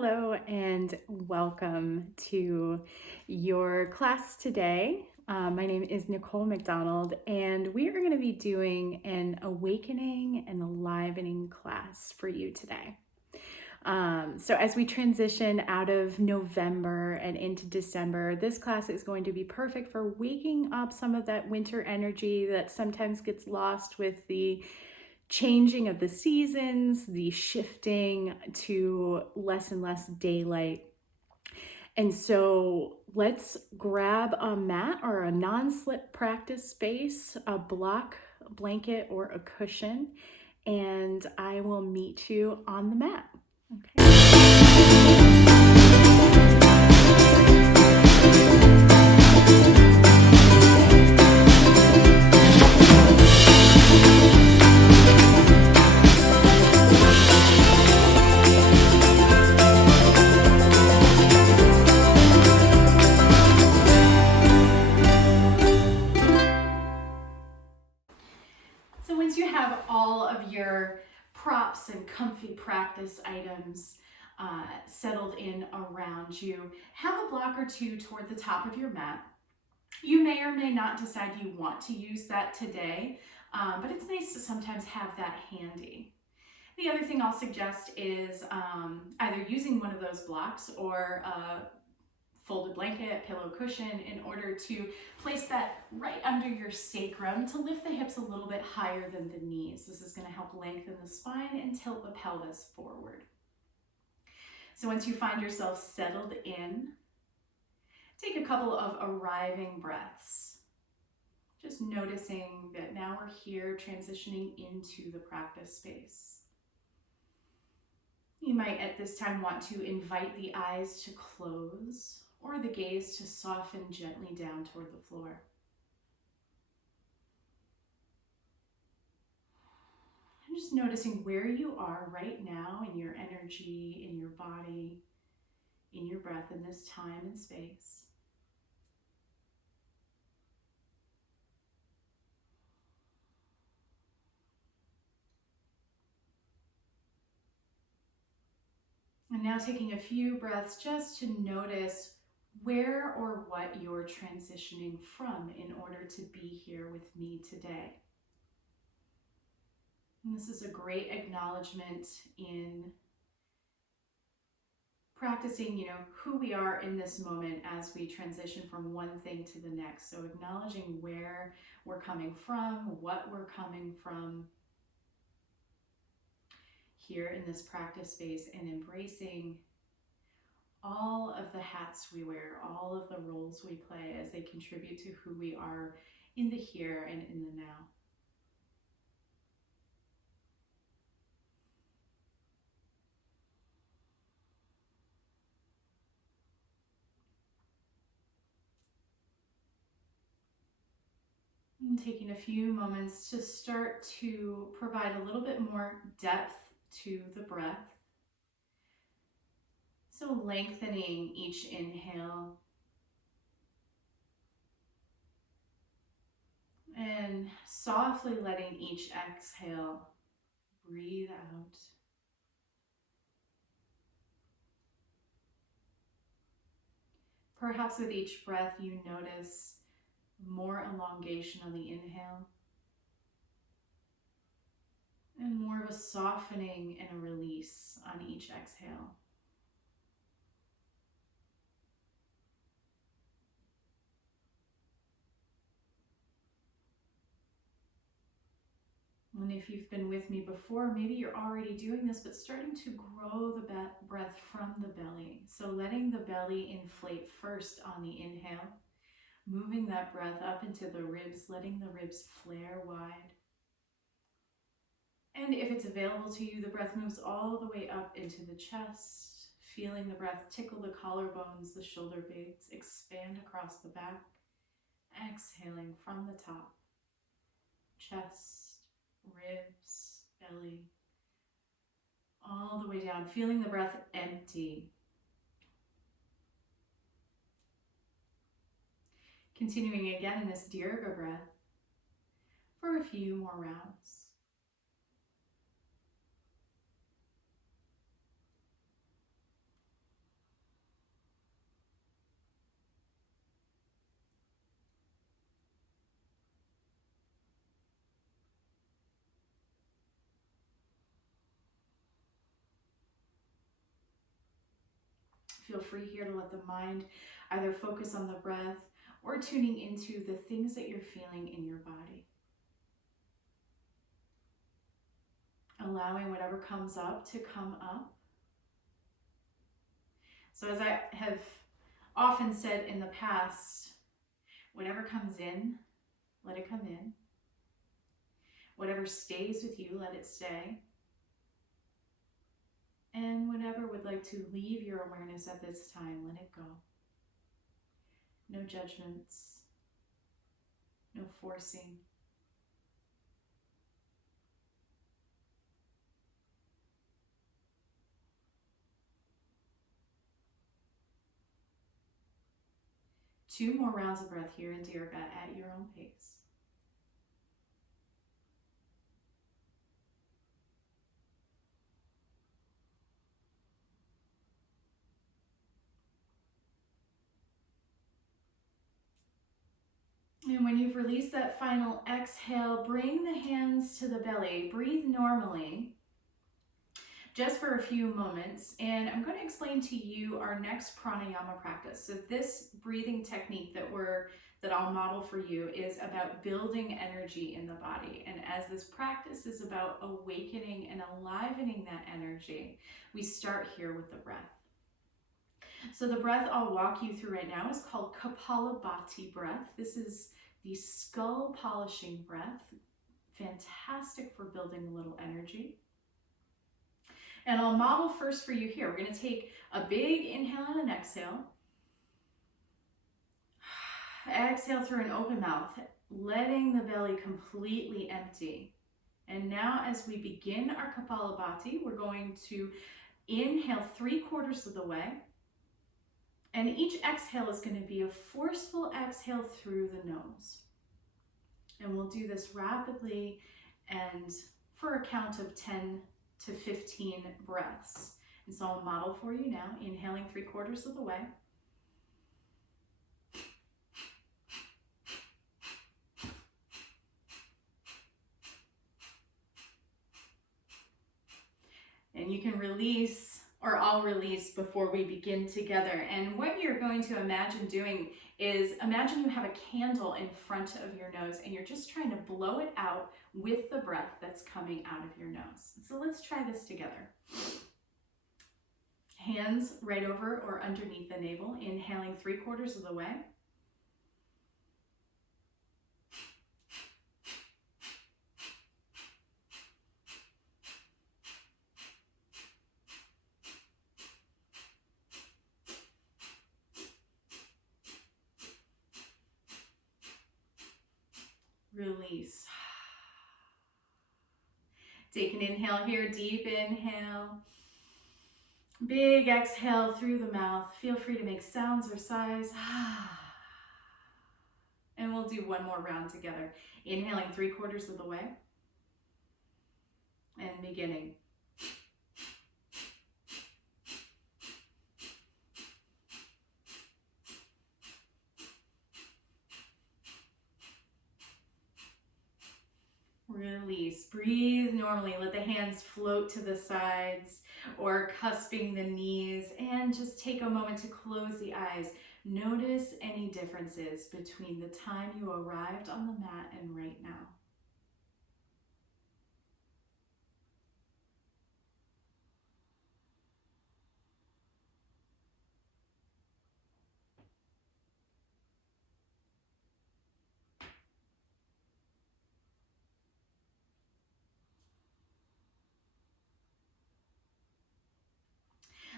Hello and welcome to your class today. My name is Nicole McDonald, and we are going to be doing an awakening and enlivening class for you today. So as we transition out of November and into December, this class is going to be perfect for waking up some of that winter energy that sometimes gets lost with the changing of the seasons, the shifting to less and less daylight. And so let's grab a mat or a non-slip practice space, a block, a blanket, or a cushion, and I will meet you on the mat. Okay. So once you have all of your props and comfy practice items settled in around you, have a block or two toward the top of your mat. You may or may not decide you want to use that today, but it's nice to sometimes have that handy. The other thing I'll suggest is either using one of those blocks or folded blanket, pillow, cushion in order to place that right under your sacrum to lift the hips a little bit higher than the knees. This is going to help lengthen the spine and tilt the pelvis forward. So once you find yourself settled in, take a couple of arriving breaths. Just noticing that now we're here transitioning into the practice space. You might at this time want to invite the eyes to close or the gaze to soften gently down toward the floor. And just noticing where you are right now in your energy, in your body, in your breath, in this time and space. And now taking a few breaths just to notice where or what you're transitioning from in order to be here with me today. And this is a great acknowledgement in practicing, who we are in this moment as we transition from one thing to the next. So acknowledging where we're coming from, what we're coming from here in this practice space, and embracing all of the hats we wear, all of the roles we play as they contribute to who we are in the here and in the now. And taking a few moments to start to provide a little bit more depth to the breath. So lengthening each inhale and softly letting each exhale breathe out. Perhaps with each breath you notice more elongation on the inhale and more of a softening and a release on each exhale. And if you've been with me before, maybe you're already doing this, but starting to grow the breath from the belly. So letting the belly inflate first on the inhale, moving that breath up into the ribs, letting the ribs flare wide. And if it's available to you, the breath moves all the way up into the chest, feeling the breath tickle the collarbones, the shoulder blades, expand across the back, exhaling from the top, chest, ribs, belly, all the way down, feeling the breath empty. Continuing again in this Dirga breath for a few more rounds. Feel free here to let the mind either focus on the breath or tuning into the things that you're feeling in your body. Allowing whatever comes up to come up. So as I have often said in the past, whatever comes in, let it come in. Whatever stays with you, let it stay. And whatever would like to leave your awareness at this time, let it go. No judgments, no forcing. Two more rounds of breath here into your gut at your own pace. And when you've released that final exhale, bring the hands to the belly. Breathe normally, just for a few moments. And I'm going to explain to you our next pranayama practice. So this breathing technique that I'll model for you is about building energy in the body. And as this practice is about awakening and enlivening that energy, we start here with the breath. So the breath I'll walk you through right now is called Kapalabhati breath. This is the skull polishing breath. Fantastic for building a little energy. And I'll model first for you here. We're going to take a big inhale and an exhale. Exhale through an open mouth, letting the belly completely empty. And now as we begin our Kapalabhati, we're going to inhale 3/4 of the way. And each exhale is going to be a forceful exhale through the nose. And we'll do this rapidly and for a count of 10 to 15 breaths. And so I'll model for you now, inhaling 3/4 of the way. And you can release, or I'll release before we begin together. And what you're going to imagine doing is, imagine you have a candle in front of your nose and you're just trying to blow it out with the breath that's coming out of your nose. So let's try this together. Hands right over or underneath the navel, inhaling 3/4 of the way. Release. Take an inhale here, deep inhale. Big exhale through the mouth. Feel free to make sounds or sighs. And we'll do one more round together. Inhaling 3/4 of the way. And beginning. Release. Breathe normally. Let the hands float to the sides or cusping the knees, and just take a moment to close the eyes. Notice any differences between the time you arrived on the mat and right now.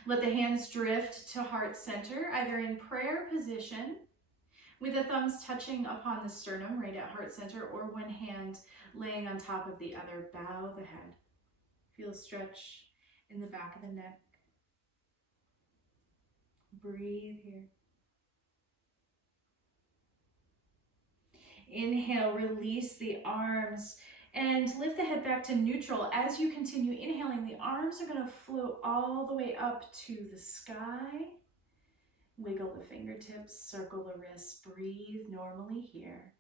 Let the hands drift to heart center, either in prayer position, with the thumbs touching upon the sternum right at heart center, or one hand laying on top of the other. Bow the head. Feel a stretch in the back of the neck. Breathe here. Inhale, release the arms and lift the head back to neutral. As you continue inhaling, the arms are going to float all the way up to the sky. Wiggle the fingertips, circle the wrists. Breathe normally here.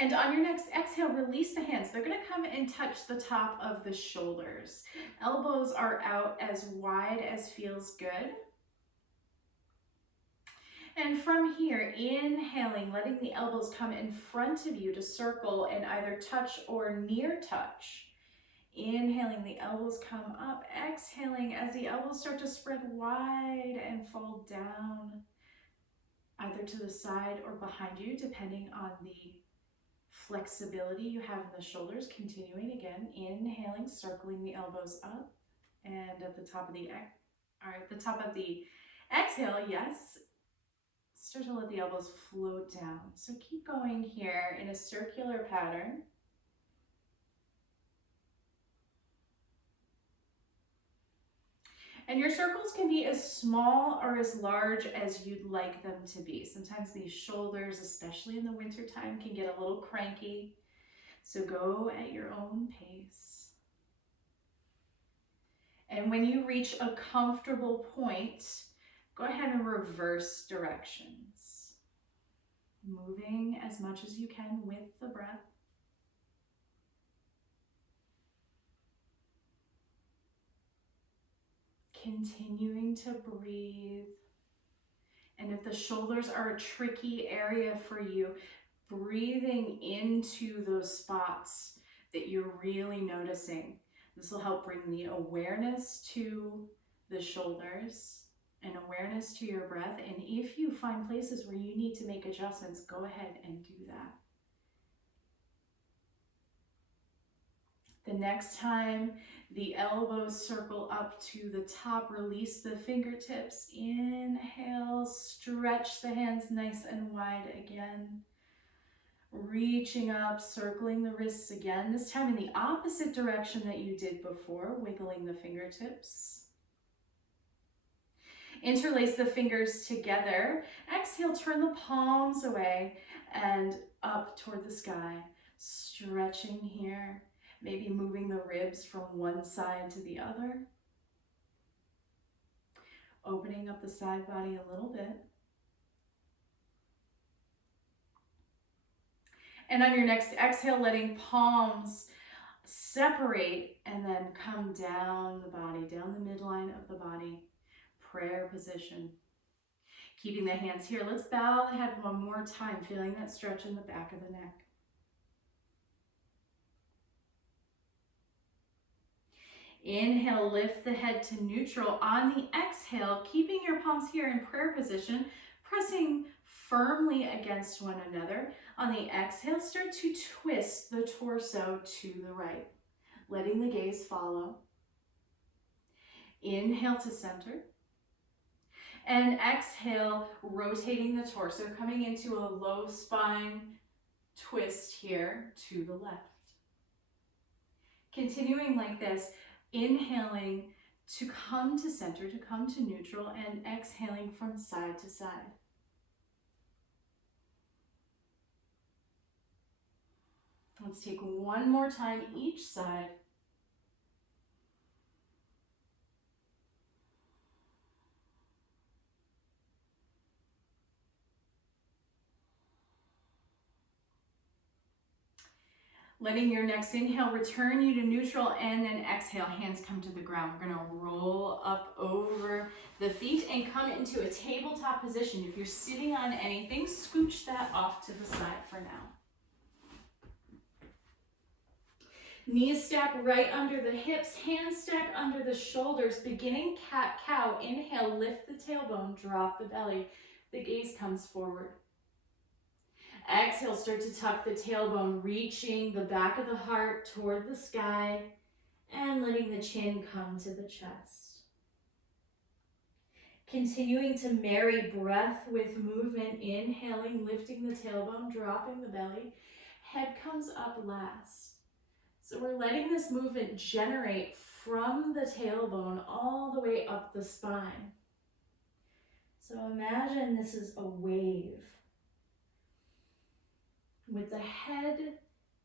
And on your next exhale, release the hands. They're gonna come and touch the top of the shoulders. Elbows are out as wide as feels good. And from here, inhaling, letting the elbows come in front of you to circle and either touch or near touch. Inhaling, the elbows come up. Exhaling as the elbows start to spread wide and fall down, either to the side or behind you, depending on the flexibility you have in the shoulders. Continuing again, inhaling, circling the elbows up, and at the top of the exhale, yes, start to let the elbows float down. So keep going here in a circular pattern. And your circles can be as small or as large as you'd like them to be. Sometimes these shoulders, especially in the wintertime, can get a little cranky. So go at your own pace. And when you reach a comfortable point, go ahead and reverse directions. Moving as much as you can with the breath. Continuing to breathe. And if the shoulders are a tricky area for you, breathing into those spots that you're really noticing. This will help bring the awareness to the shoulders and awareness to your breath. And if you find places where you need to make adjustments, go ahead and do that. The next time the elbows circle up to the top, release the fingertips. Inhale, stretch the hands nice and wide again. Reaching up, circling the wrists again, this time in the opposite direction that you did before, wiggling the fingertips. Interlace the fingers together. Exhale, turn the palms away and up toward the sky. Stretching here, maybe moving the ribs from one side to the other. Opening up the side body a little bit. And on your next exhale, letting palms separate and then come down the body, down the midline of the body. Prayer position. Keeping the hands here. Let's bow the head one more time, feeling that stretch in the back of the neck. Inhale, lift the head to neutral. On the exhale, keeping your palms here in prayer position, pressing firmly against one another. On the exhale, start to twist the torso to the right, letting the gaze follow. Inhale to center. And exhale, rotating the torso, coming into a low spine twist here to the left. Continuing like this, inhaling to come to center, to come to neutral, and exhaling from side to side. Let's take one more time each side. Letting your next inhale return you to neutral, and then exhale, hands come to the ground. We're gonna roll up over the feet and come into a tabletop position. If you're sitting on anything, scooch that off to the side for now. Knees stack right under the hips, hands stack under the shoulders, beginning cat-cow. Inhale, lift the tailbone, drop the belly. The gaze comes forward. Exhale, start to tuck the tailbone, reaching the back of the heart toward the sky and letting the chin come to the chest. Continuing to marry breath with movement, inhaling, lifting the tailbone, dropping the belly. Head comes up last. So we're letting this movement generate from the tailbone all the way up the spine. So imagine this is a wave, with the head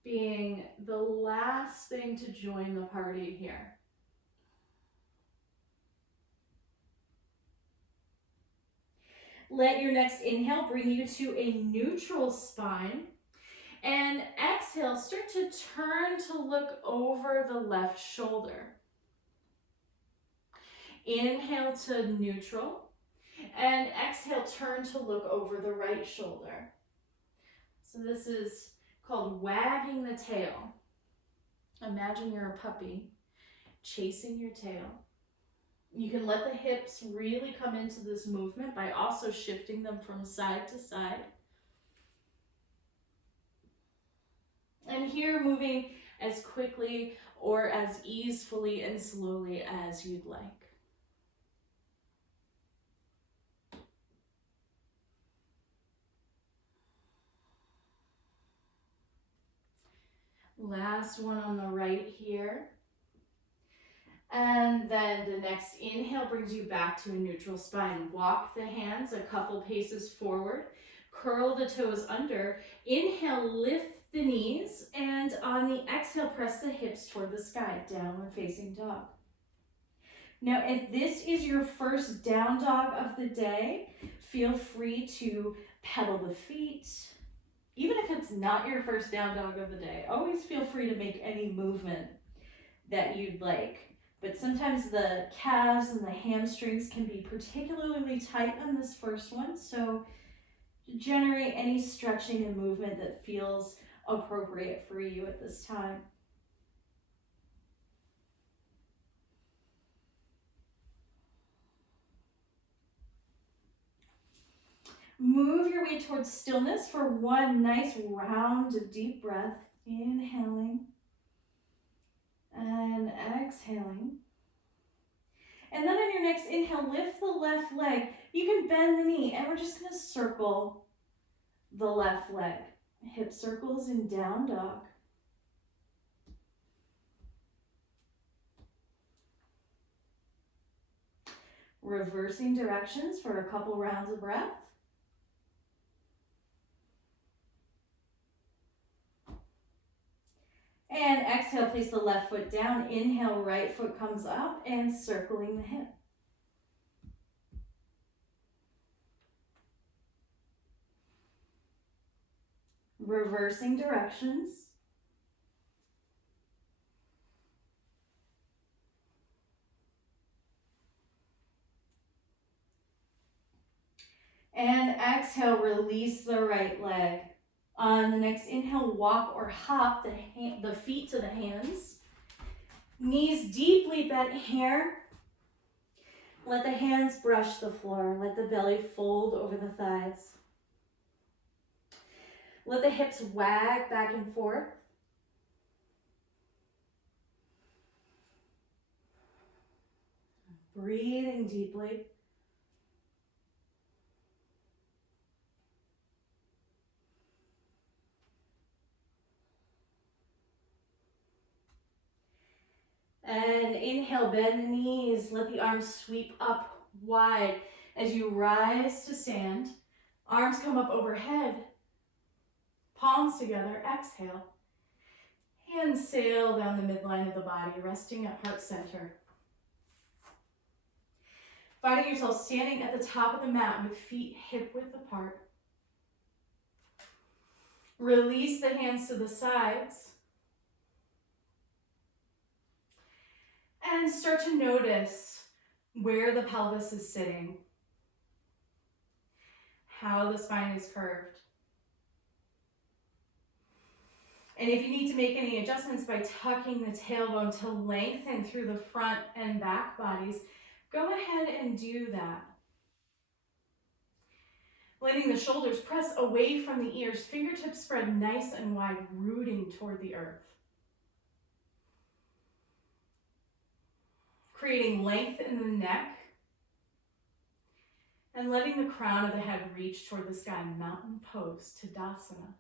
being the last thing to join the party here. Let your next inhale bring you to a neutral spine. And exhale, start to turn to look over the left shoulder. Inhale to neutral, and exhale, turn to look over the right shoulder. So this is called wagging the tail. Imagine you're a puppy chasing your tail. You can let the hips really come into this movement by also shifting them from side to side. And here, moving as quickly or as easily and slowly as you'd like. Last one on the right here. And then the next inhale brings you back to a neutral spine. Walk the hands a couple paces forward. Curl the toes under. Inhale, lift the knees. And on the exhale, press the hips toward the sky. Downward facing dog. Now, if this is your first down dog of the day, feel free to pedal the feet. Even if it's not your first down dog of the day, always feel free to make any movement that you'd like. But sometimes the calves and the hamstrings can be particularly tight on this first one, so generate any stretching and movement that feels appropriate for you at this time. Move your way towards stillness for one nice round of deep breath. Inhaling and exhaling. And then on your next inhale, lift the left leg. You can bend the knee, and we're just going to circle the left leg. Hip circles in down dog. Reversing directions for a couple rounds of breath. And exhale, place the left foot down. Inhale, right foot comes up and circling the hip. Reversing directions. And exhale, release the right leg. On the next inhale, walk or hop the feet to the hands. Knees deeply bent here. Let the hands brush the floor. Let the belly fold over the thighs. Let the hips wag back and forth. Breathing deeply. And inhale, bend the knees. Let the arms sweep up wide as you rise to stand. Arms come up overhead. Palms together. Exhale. Hands sail down the midline of the body, resting at heart center. Finding yourself standing at the top of the mat with feet hip width apart. Release the hands to the sides. And start to notice where the pelvis is sitting, how the spine is curved. And if you need to make any adjustments by tucking the tailbone to lengthen through the front and back bodies, go ahead and do that. Letting the shoulders press away from the ears, fingertips spread nice and wide, rooting toward the earth. Creating length in the neck and letting the crown of the head reach toward the sky. Mountain pose, Tadasana.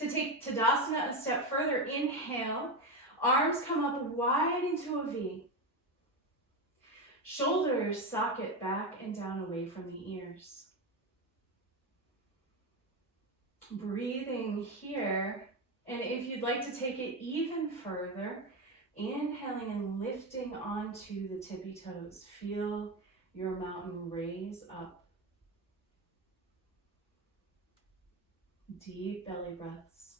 To take Tadasana a step further, inhale, arms come up wide into a V. Shoulders socket back and down away from the ears. Breathing here. And if you'd like to take it even further, inhaling and lifting onto the tippy toes. Feel your mountain raise up. Deep belly breaths.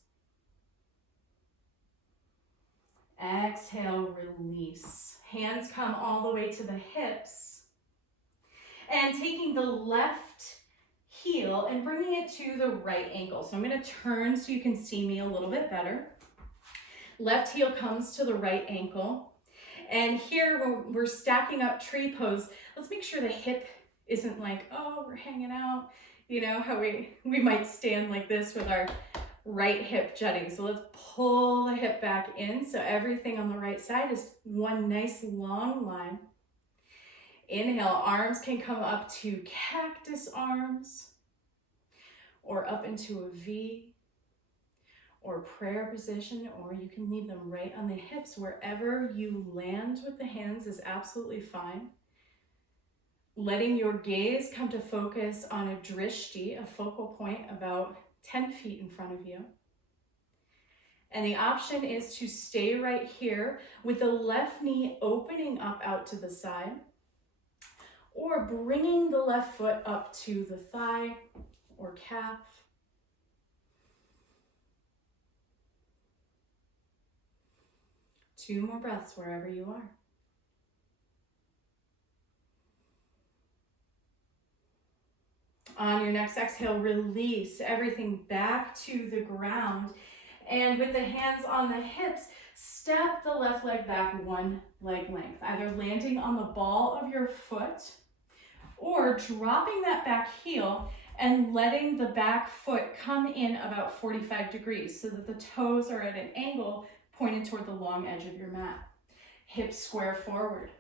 Exhale, release. Hands come all the way to the hips. And taking the left heel and bringing it to the right ankle. So I'm going to turn so you can see me a little bit better. Left heel comes to the right ankle. And here when we're stacking up tree pose, let's make sure the hip isn't like, oh, we're hanging out. You know, how we might stand like this with our right hip jutting. So let's pull the hip back in so everything on the right side is one nice long line. Inhale, arms can come up to cactus arms or up into a V or prayer position, or you can leave them right on the hips. Wherever you land with the hands is absolutely fine. Letting your gaze come to focus on a drishti, a focal point about 10 feet in front of you. And the option is to stay right here with the left knee opening up out to the side, or bringing the left foot up to the thigh or calf. Two more breaths wherever you are. On your next exhale, release everything back to the ground. And with the hands on the hips, step the left leg back one leg length, either landing on the ball of your foot or dropping that back heel and letting the back foot come in about 45 degrees so that the toes are at an angle pointed toward the long edge of your mat. Hips square forward.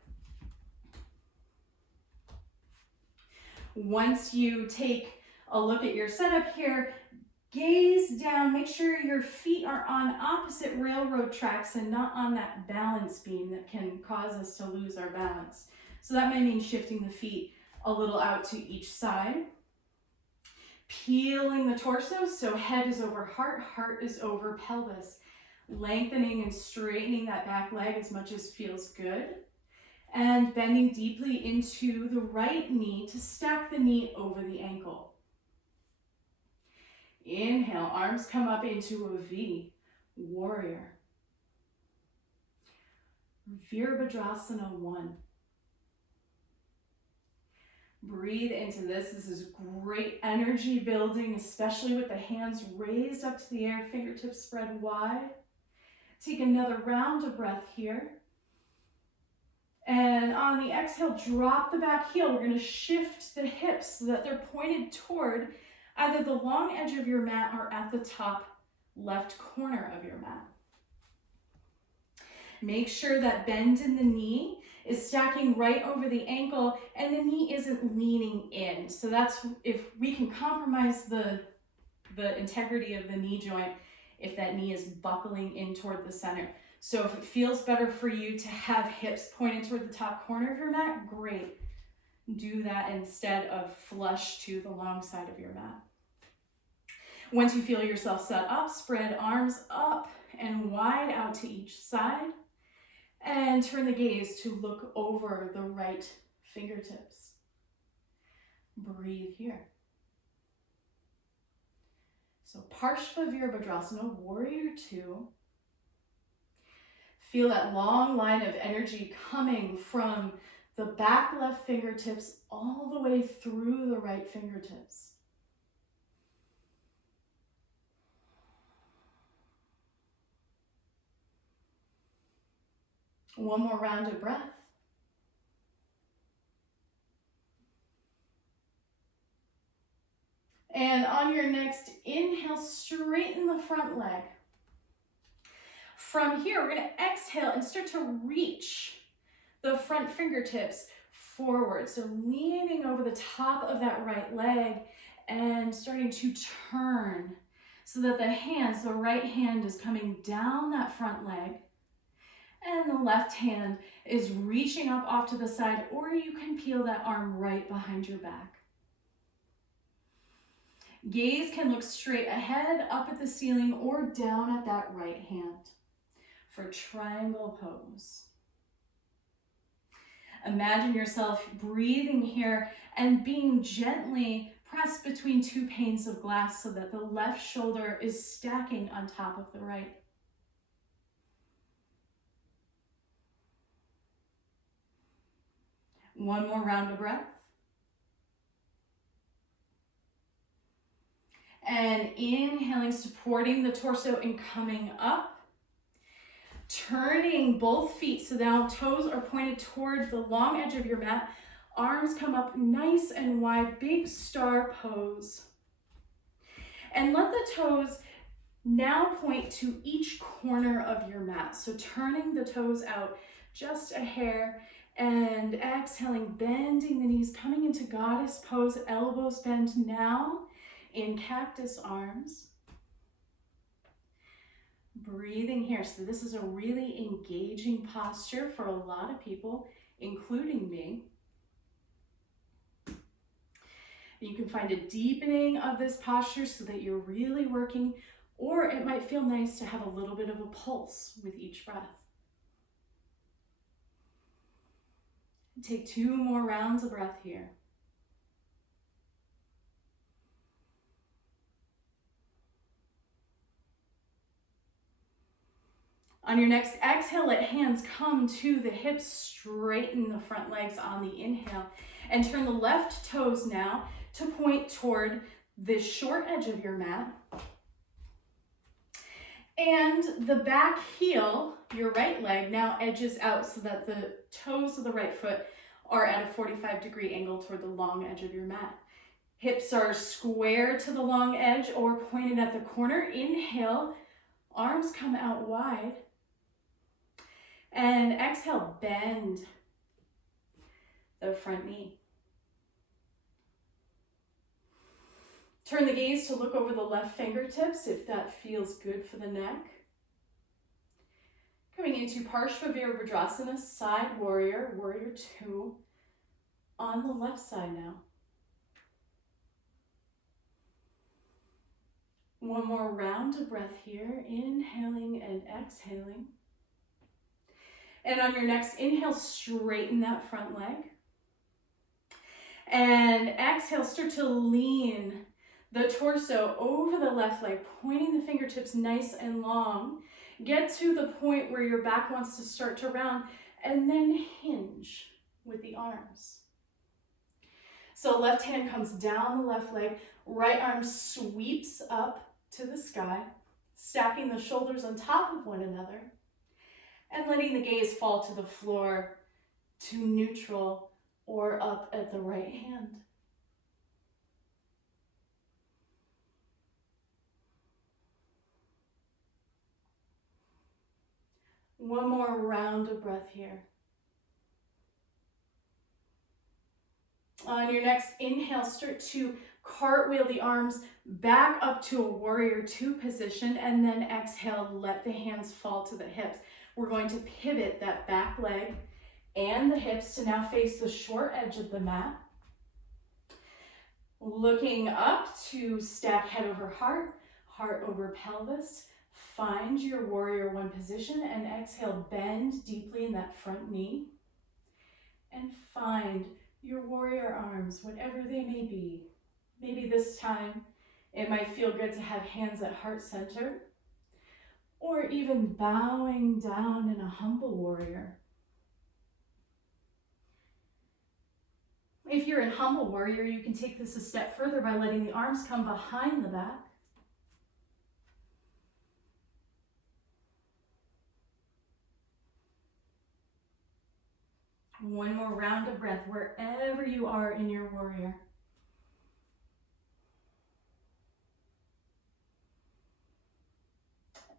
Once you take a look at your setup here, gaze down, make sure your feet are on opposite railroad tracks and not on that balance beam that can cause us to lose our balance. So that may mean shifting the feet a little out to each side. Peeling the torso, so head is over heart, heart is over pelvis. Lengthening and straightening that back leg as much as feels good. And bending deeply into the right knee to stack the knee over the ankle. Inhale, arms come up into a V, warrior. Virabhadrasana 1. Breathe into this. This is great energy building, especially with the hands raised up to the air, fingertips spread wide. Take another round of breath here. And on the exhale, drop the back heel. We're going to shift the hips so that they're pointed toward either the long edge of your mat or at the top left corner of your mat. Make sure that bend in the knee is stacking right over the ankle and the knee isn't leaning in. So that's if we can compromise the integrity of the knee joint if that knee is buckling in toward the center. So if it feels better for you to have hips pointed toward the top corner of your mat, great. Do that instead of flush to the long side of your mat. Once you feel yourself set up, spread arms up and wide out to each side. And turn the gaze to look over the right fingertips. Breathe here. So Parshva Virabhadrasana, warrior 2. Feel that long line of energy coming from the back left fingertips all the way through the right fingertips. One more round of breath. And on your next inhale, straighten the front leg. From here, we're going to exhale and start to reach the front fingertips forward. So leaning over the top of that right leg and starting to turn so that the hands, the right hand is coming down that front leg and the left hand is reaching up off to the side, or you can peel that arm right behind your back. Gaze can look straight ahead, up at the ceiling, or down at that right hand for triangle pose. Imagine yourself breathing here and being gently pressed between two panes of glass so that the left shoulder is stacking on top of the right. One more round of breath. And inhaling, supporting the torso and coming up. Turning both feet so now toes are pointed toward the long edge of your mat. Arms come up nice and wide, big star pose. And let the toes now point to each corner of your mat. So turning the toes out just a hair and exhaling, bending the knees, coming into goddess pose, elbows bend now in cactus arms. Breathing here. So this is a really engaging posture for a lot of people, including me. You can find a deepening of this posture so that you're really working, or it might feel nice to have a little bit of a pulse with each breath. Take 2 more rounds of breath here. On your next exhale, let hands come to the hips, straighten the front legs on the inhale, and turn the left toes now to point toward the short edge of your mat. And the back heel, your right leg, now edges out so that the toes of the right foot are at a 45-degree angle toward the long edge of your mat. Hips are square to the long edge or pointed at the corner. Inhale, arms come out wide. And exhale, bend the front knee. Turn the gaze to look over the left fingertips if that feels good for the neck. Coming into Parshva Virabhadrasana, side warrior, warrior 2, on the left side now. One more round of breath here, inhaling and exhaling. And on your next inhale, straighten that front leg. And exhale, start to lean the torso over the left leg, pointing the fingertips nice and long. Get to the point where your back wants to start to round, and then hinge with the arms. So left hand comes down the left leg, right arm sweeps up to the sky, stacking the shoulders on top of one another, and letting the gaze fall to the floor, to neutral, or up at the right hand. One more round of breath here. On your next inhale, start to cartwheel the arms back up to a warrior 2 position, and then exhale, let the hands fall to the hips. We're going to pivot that back leg and the hips to now face the short edge of the mat. Looking up to stack head over heart, heart over pelvis. Find your warrior 1 position and exhale, bend deeply in that front knee. And find your warrior arms, whatever they may be. Maybe this time it might feel good to have hands at heart center, or even bowing down in a humble warrior. If you're in humble warrior, you can take this a step further by letting the arms come behind the back. One more round of breath wherever you are in your warrior.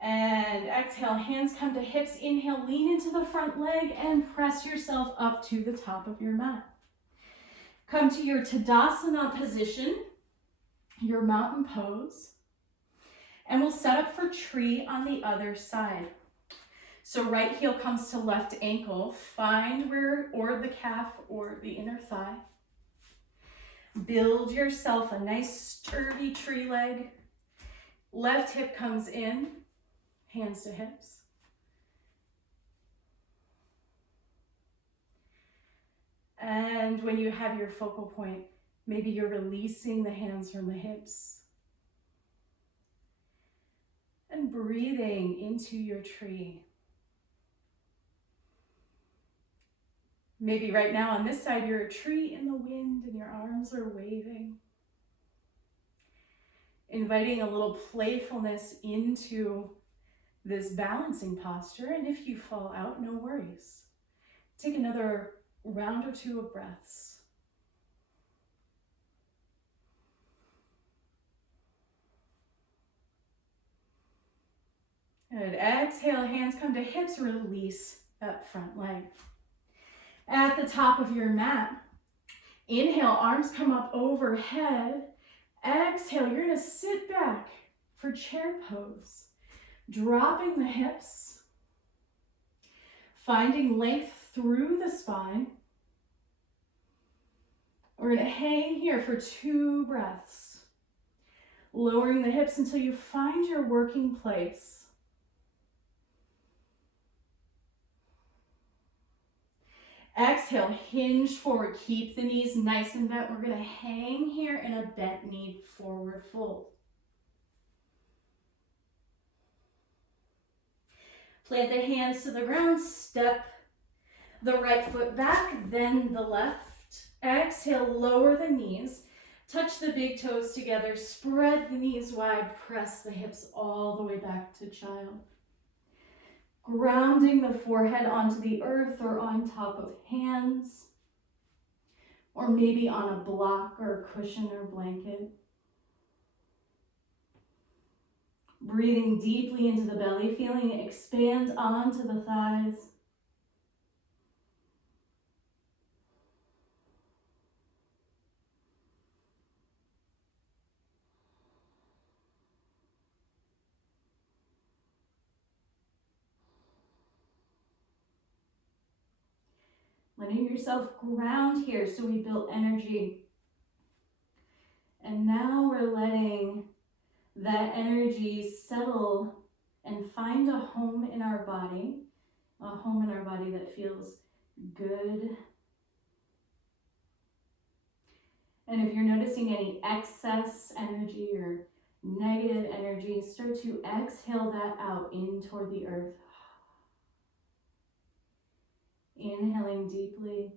And exhale, hands come to hips. Inhale, lean into the front leg and press yourself up to the top of your mat. Come to your Tadasana position, your mountain pose, and we'll set up for tree on the other side. So right heel comes to left ankle, find where, or the calf or the inner thigh. Build yourself a nice sturdy tree leg. Left hip comes in, hands to hips. And when you have your focal point, maybe you're releasing the hands from the hips and breathing into your tree. Maybe right now on this side, you're a tree in the wind and your arms are waving. Inviting a little playfulness into this balancing posture. And if you fall out, no worries. Take another round or two of breaths. Good. Exhale, hands come to hips, release that front leg. At the top of your mat, inhale, arms come up overhead. Exhale, you're gonna sit back for chair pose. Dropping the hips, finding length through the spine. We're gonna hang here for 2 breaths. Lowering the hips until you find your working place. Exhale, hinge forward. Keep the knees nice and bent. We're going to hang here in a bent knee forward fold. Plant the hands to the ground. Step the right foot back, then the left. Exhale, lower the knees. Touch the big toes together. Spread the knees wide. Press the hips all the way back to child. Grounding the forehead onto the earth or on top of hands, or maybe on a block or a cushion or blanket. Breathing deeply into the belly, feeling it expand onto the thighs. Letting yourself ground here so we built energy. And now we're letting that energy settle and find a home in our body, that feels good. And if you're noticing any excess energy or negative energy, start to exhale that out in toward the earth. Inhaling deeply.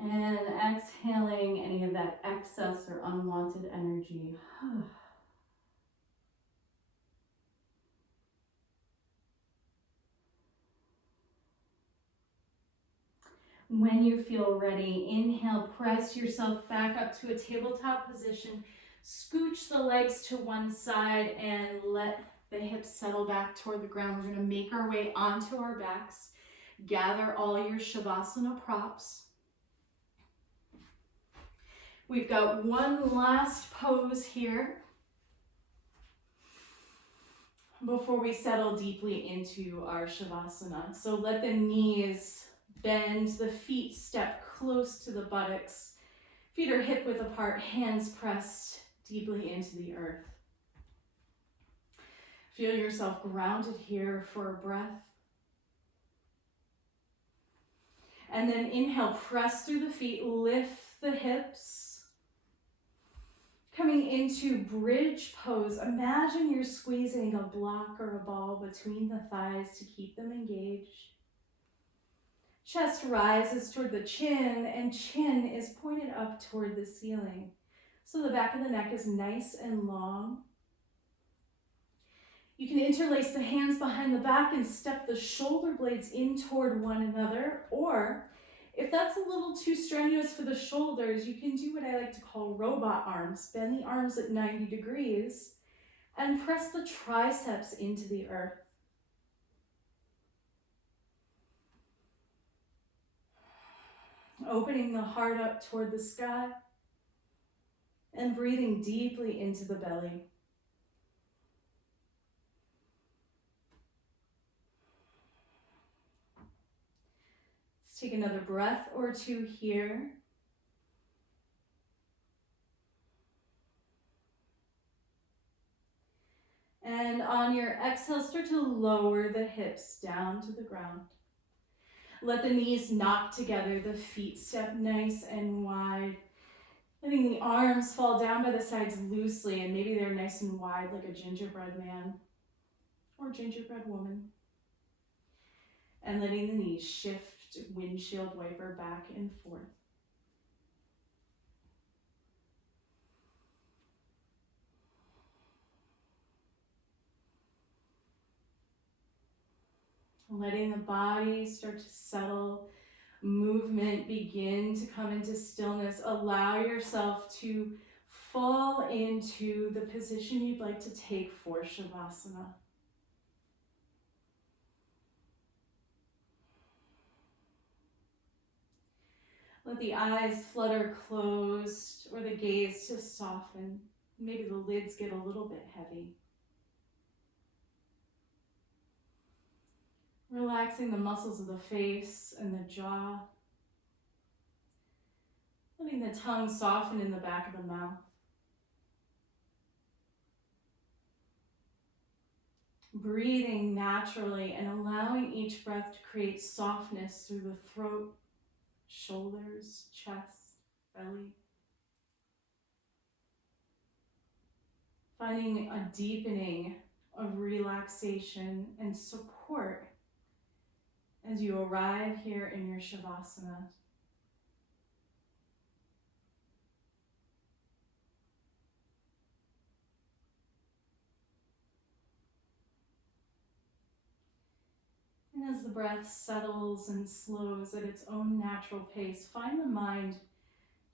And exhaling any of that excess or unwanted energy. When you feel ready, inhale, press yourself back up to a tabletop position. Scooch the legs to one side and let the hips settle back toward the ground. We're going to make our way onto our backs. Gather all your Shavasana props. We've got one last pose here before we settle deeply into our Shavasana. So let the knees bend, the feet step close to the buttocks. Feet are hip width apart, hands pressed deeply into the earth. Feel yourself grounded here for a breath. And then inhale, press through the feet, lift the hips. Coming into bridge pose, imagine you're squeezing a block or a ball between the thighs to keep them engaged. Chest rises toward the chin, and chin is pointed up toward the ceiling. So the back of the neck is nice and long. You can interlace the hands behind the back and step the shoulder blades in toward one another, or if that's a little too strenuous for the shoulders, you can do what I like to call robot arms. Bend the arms at 90 degrees and press the triceps into the earth. Opening the heart up toward the sky and breathing deeply into the belly. Let's take another breath or two here. And on your exhale, start to lower the hips down to the ground. Let the knees knock together, the feet step nice and wide. Letting the arms fall down by the sides loosely, and maybe they're nice and wide like a gingerbread man or gingerbread woman. And letting the knees shift, windshield wiper back and forth. Letting the body start to settle, movement begin to come into stillness. Allow yourself to fall into the position you'd like to take for Shavasana. Let the eyes flutter closed or the gaze to soften. Maybe the lids get a little bit heavy. Relaxing the muscles of the face and the jaw. Letting the tongue soften in the back of the mouth. Breathing naturally and allowing each breath to create softness through the throat, shoulders, chest, belly. Finding a deepening of relaxation and support as you arrive here in your Shavasana. And as the breath settles and slows at its own natural pace, find the mind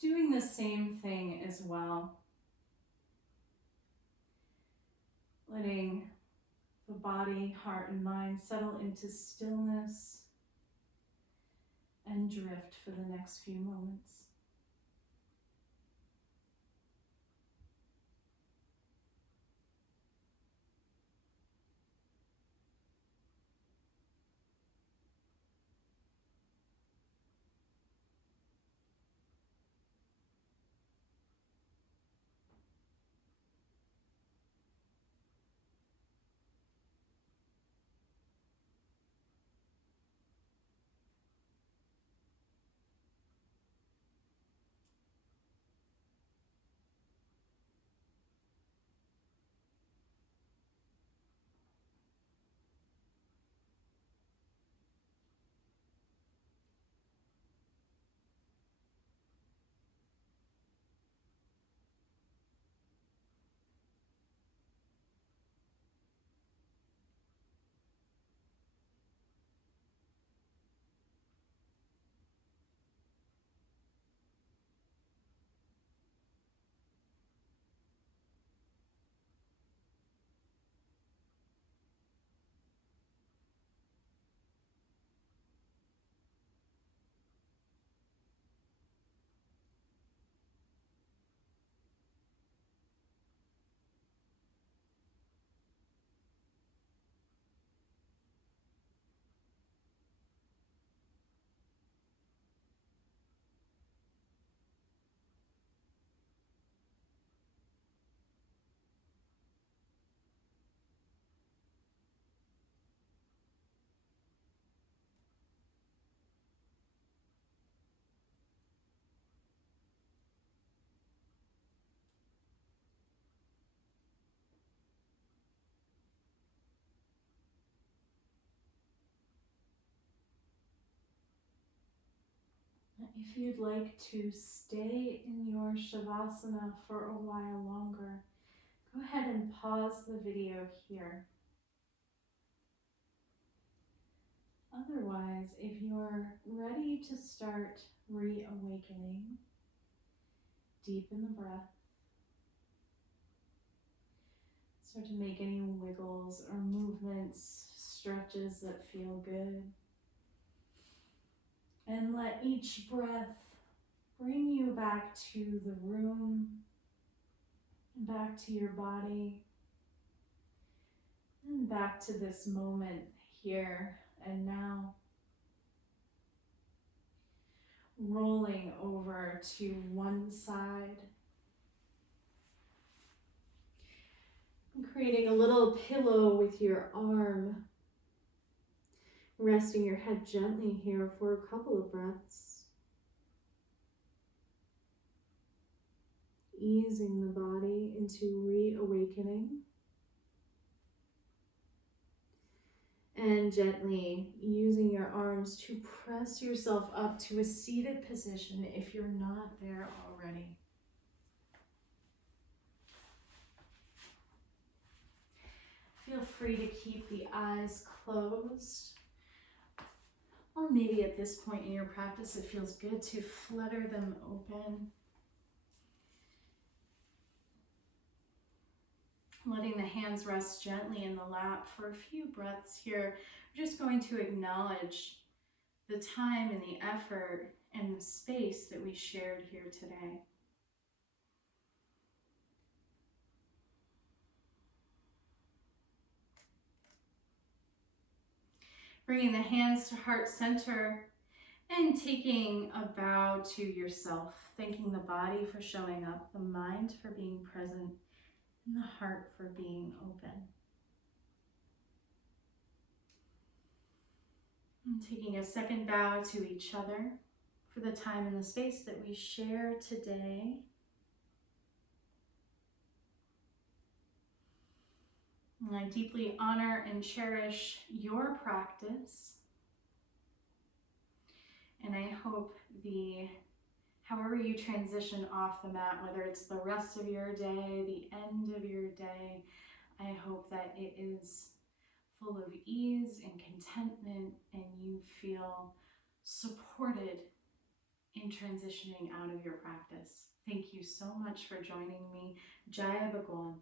doing the same thing as well. Letting the body, heart, and mind settle into stillness and drift for the next few moments. If you'd like to stay in your Shavasana for a while longer, go ahead and pause the video here. Otherwise, if you're ready to start reawakening, deepen the breath. Start to make any wiggles or movements, stretches that feel good. And let each breath bring you back to the room, back to your body, and back to this moment here and now. Rolling over to one side. And creating a little pillow with your arm. Resting your head gently here for a couple of breaths. Easing the body into reawakening. And gently using your arms to press yourself up to a seated position if you're not there already. Feel free to keep the eyes closed. Or maybe at this point in your practice, it feels good to flutter them open. Letting the hands rest gently in the lap for a few breaths here. We're just going to acknowledge the time and the effort and the space that we shared here today. Bringing the hands to heart center and taking a bow to yourself, thanking the body for showing up, the mind for being present, and the heart for being open. And taking a second bow to each other for the time and the space that we share today. And I deeply honor and cherish your practice. And I hope however you transition off the mat, whether it's the rest of your day, the end of your day, I hope that it is full of ease and contentment and you feel supported in transitioning out of your practice. Thank you so much for joining me. Jaya Bhagwan.